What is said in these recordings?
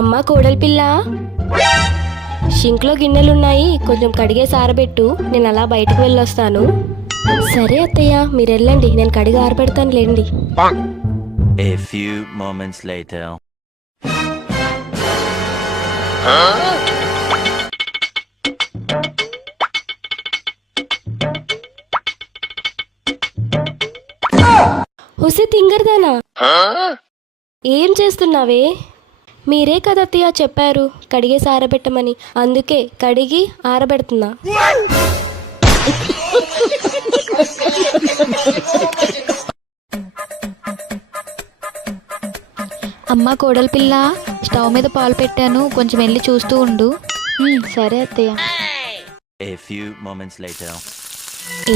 అమ్మా కోడలి పిల్ల, షింక్లో గిన్నెలున్నాయి, కొంచెం కడిగేసి ఆరబెట్టు. నేను అలా బయటకు వెళ్ళొస్తాను. సరే అత్తయ్య, మీరు వెళ్ళండి, నేను కడిగి ఆరబెడతాను లేండి. A few moments later. హుసే తింగర్దానా, ఏం చేస్తున్నావే? మీరే కదా అత్తయ్య చెప్పారు కడిగేసి ఆరబెట్టమని, అందుకే కడిగి ఆరబెడుతున్నా. అమ్మ కోడలి పిల్ల, స్టవ్ మీద పాలు పెట్టాను, కొంచెం వెళ్ళి చూస్తూ ఉండు. సరే అత్తయ్య. A few moments later.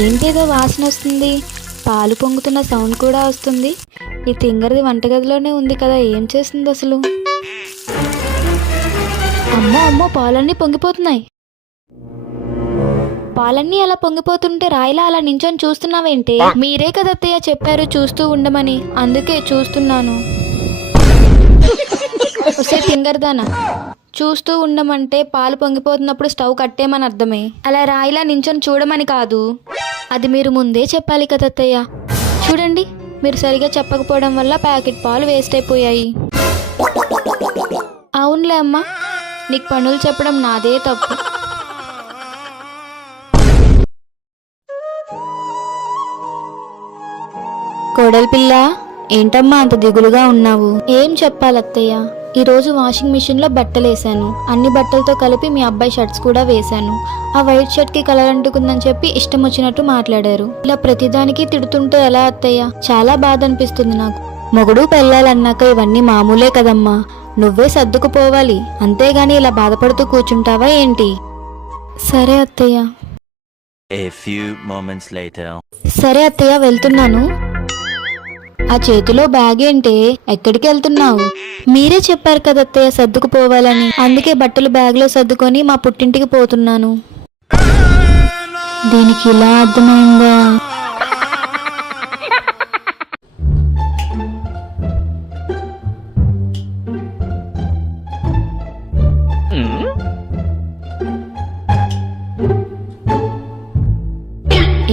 ఏంటేదో వాసన వస్తుంది, పాలు పొంగుతున్న సౌండ్ కూడా వస్తుంది. ఈ తింగరది వంటగదిలోనే ఉంది కదా, ఏం చేస్తుంది అసలు? అమ్మో అమ్మో, పాలన్నీ పొంగిపోతున్నాయి. పాలన్నీ అలా పొంగిపోతుంటే రాయిలా అలా నించొని చూస్తున్నావేంటి? మీరే కదా అత్తయ్య చెప్పారు చూస్తూ ఉండమని, అందుకే చూస్తున్నాను. వస్తే తింగరదానా, చూస్తూ ఉండమంటే పాలు పొంగిపోతున్నప్పుడు స్టవ్ కట్టేమని అర్థమే, అలా రాయిలా నించొని చూడమని కాదు. అది మీరు ముందే చెప్పాలి కదా అత్తయ్య. చూడండి, మీరు సరిగా చెప్పకపోవడం వల్ల ప్యాకెట్ పాలు వేస్ట్ అయిపోయాయి. అవునులే అమ్మా, నీకు పనులు చెప్పడం నాదే తప్పు. కోడలి పిల్ల, ఏంటమ్మా అంత దిగులుగా ఉన్నావు? ఏం చెప్పాలత్తయ్య, ఈరోజు వాషింగ్ మిషన్లో బట్టలు వేసాను. అన్ని బట్టలతో కలిపి మీ అబ్బాయి షర్ట్స్ కూడా వేశాను. ఆ వైట్ షర్ట్కి కలర్ అంటుకుందని చెప్పి ఇష్టం వచ్చినట్టు మాట్లాడారు. ఇలా ప్రతిదానికి తిడుతుంటే ఎలా అత్తయ్య? చాలా బాధ అనిపిస్తుంది నాకు. మొగుడు పెళ్ళాలన్నాక ఇవన్నీ మామూలే కదమ్మా, నువ్వే సర్దుకుపోవాలి, అంతేగాని ఇలా బాధపడుతూ కూర్చుంటావా ఏంటి? సరే అత్తయ్య. A few moments later. సరే అత్తయ్య, వెళ్తున్నాను. ఆ చేతిలో బ్యాగ్ ఏంటే, ఎక్కడికి వెళ్తున్నావు? మీరే చెప్పారు కదా అత్తయ్య సర్దుకుపోవాలని, అందుకే బట్టలు బ్యాగ్లో సర్దుకొని మా పుట్టింటికి పోతున్నాను. దీనికి ఇలా అర్థమైందా?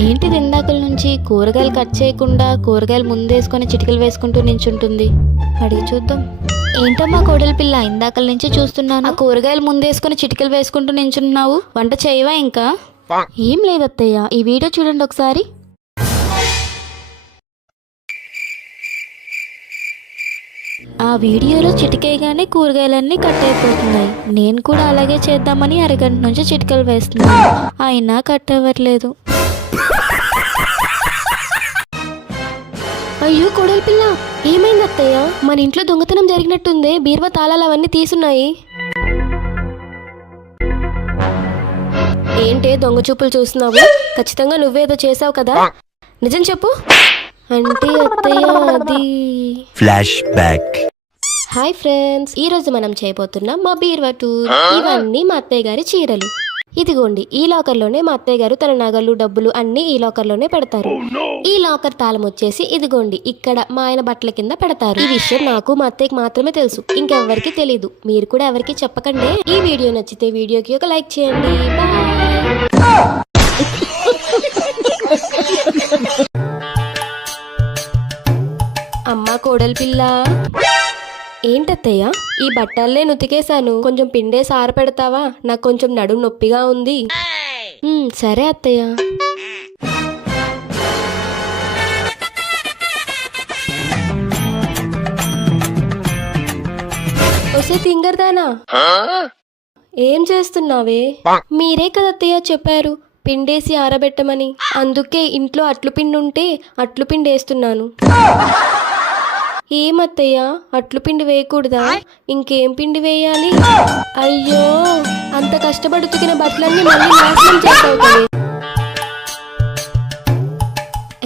ఏంటిది ఇందాకల నుంచి కూరగాయలు కట్ చేయకుండా కూరగాయలు ముందేసుకొని చిటికలు వేసుకుంటూ నించుంటుంది? అడిగి చూద్దాం. ఏంటమ్మా కోడలి పిల్ల, ఇందాకల నుంచి చూస్తున్నాను, ఆ కూరగాయలు ముందేసుకొని చిటికలు వేసుకుంటూ నించున్నావు, వంట చేయవా ఇంకా? ఏం లేదత్తయ్య, ఈ వీడియో చూడండి ఒకసారి. ఆ వీడియోలో చిటికేయగానే కూరగాయలన్నీ కట్ అయిపోతున్నాయి. నేను కూడా అలాగే చేద్దామని అరగంట నుంచి చిటికలు వేస్తున్నాను, అయినా కట్ అవ్వట్లేదు. అయ్యో కోడలి పిల్ల, ఏమైంది అత్తయ్య? మన ఇంట్లో దొంగతనం జరిగినట్టుందే, బీరువా తాళాలు అవన్నీ తీసున్నాయి. ఏంటే దొంగ చూపులు చూస్తున్నావు? ఖచ్చితంగా నువ్వేదో చేసావు కదా, నిజం చెప్పు. అంటే అత్తయ్య అది Flash back. హాయ్ ఫ్రెండ్స్, ఈ రోజు మనం చేయబోతున్నాం మా బీరువా టూర్. ఇవన్నీ మా అత్తయ్య గారి చీరలు. ఇదిగోండి, ఈ లాకర్లోనే మా అత్తయ్య గారు తన నగలు డబ్బులు అన్ని ఈ లాకర్లోనే పెడతారు. ఈ లాకర్ తాళం వచ్చేసి ఇదిగోండి ఇక్కడ మా ఆయన బట్టల కింద పెడతారు. ఈ విషయం నాకు మా అత్తయ్యకి మాత్రమే తెలుసు, ఇంకెవ్వరికి తెలీదు. మీరు కూడా ఎవరికి చెప్పకండి. ఈ వీడియో నచ్చితే వీడియోకి ఒక లైక్ చేయండి. బాయ్. అమ్మా కోడలి పిల్ల, ఏంటత్తయ్య ఈ బట్టల్లే నుతికేశాను, కొంచెం పిండేసి ఆరపెడతావా? నాకు కొంచెం నడుము నొప్పిగా ఉంది. సరే అత్తయ్య. వసే తింగర్దానా, ఏం చేస్తున్నావే? మీరే కదా అత్తయ్య చెప్పారు పిండేసి ఆరబెట్టమని, అందుకే ఇంట్లో అట్లు పిండి ఉంటే అట్లు పిండి వేస్తున్నాను. ఏమత్తయ్య, అట్లు పిండి వేయకూడదా? ఇంకేం పిండి వేయాలి? అయ్యో, అంత కష్టపడి ఉతికిన బట్టలన్నీ మళ్ళీ నాశనం చేస్తావు కదా.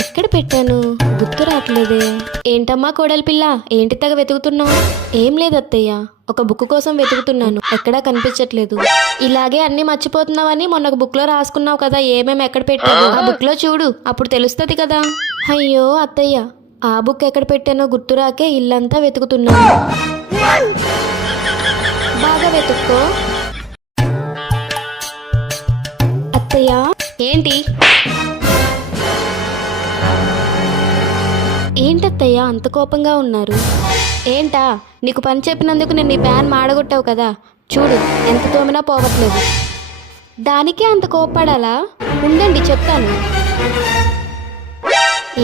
ఎక్కడ పెట్టాను గుర్తు రావట్లేదే. ఏంటమ్మా కోడలి పిల్ల, ఏంటి తెగ వెతుకుతున్నావు? ఏం లేదు అత్తయ్య, ఒక బుక్ కోసం వెతుకుతున్నాను, ఎక్కడా కనిపించట్లేదు. ఇలాగే అన్ని మర్చిపోతున్నావని మొన్న ఒక బుక్ లో రాసుకున్నావు కదా, ఏమేమి ఎక్కడ పెట్టావు ఆ బుక్ లో చూడు, అప్పుడు తెలుస్తుంది కదా. అయ్యో అత్తయ్య, ఆ బుక్ ఎక్కడ పెట్టానో గుర్తురాకే ఇల్లంతా వెతుకుతున్నాను. బాగా వెతుక్కో. అత్తయ్య ఏంటి ఏంటత్తయ్య అంత కోపంగా ఉన్నారు? ఏంటా, నీకు పని చెప్పినందుకు నేను నీ ప్యాన్ మాడగొట్టావు కదా, చూడు ఎంత తోమినా పోవట్లేదు. దానికే అంత కోప్పడాలా? ఉండండి చెప్తాను.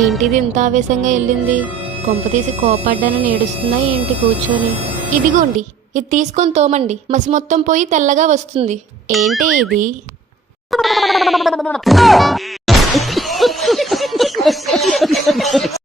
ఏంటిది ఇంత ఆవేశంగా వెళ్ళింది? కొంపతీసి కోపడ్డానని ఏడుస్తుందా ఏంటి కూర్చొని? ఇదిగోండి, ఇది తీసుకొని తోమండి, మసి మొత్తం పోయి తెల్లగా వస్తుంది. ఏంటి ఇది?